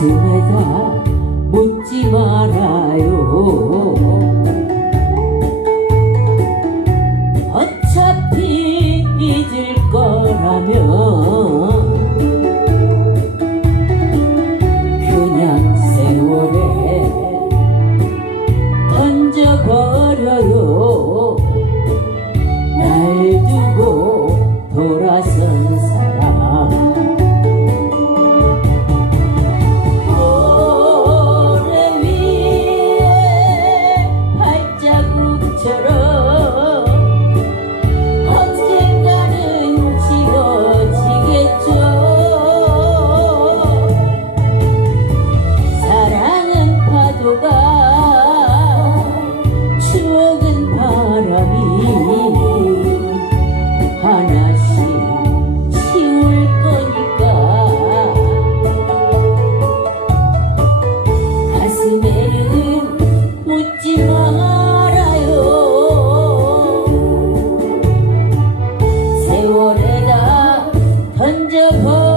가슴에다 묻지 말아요. Oh.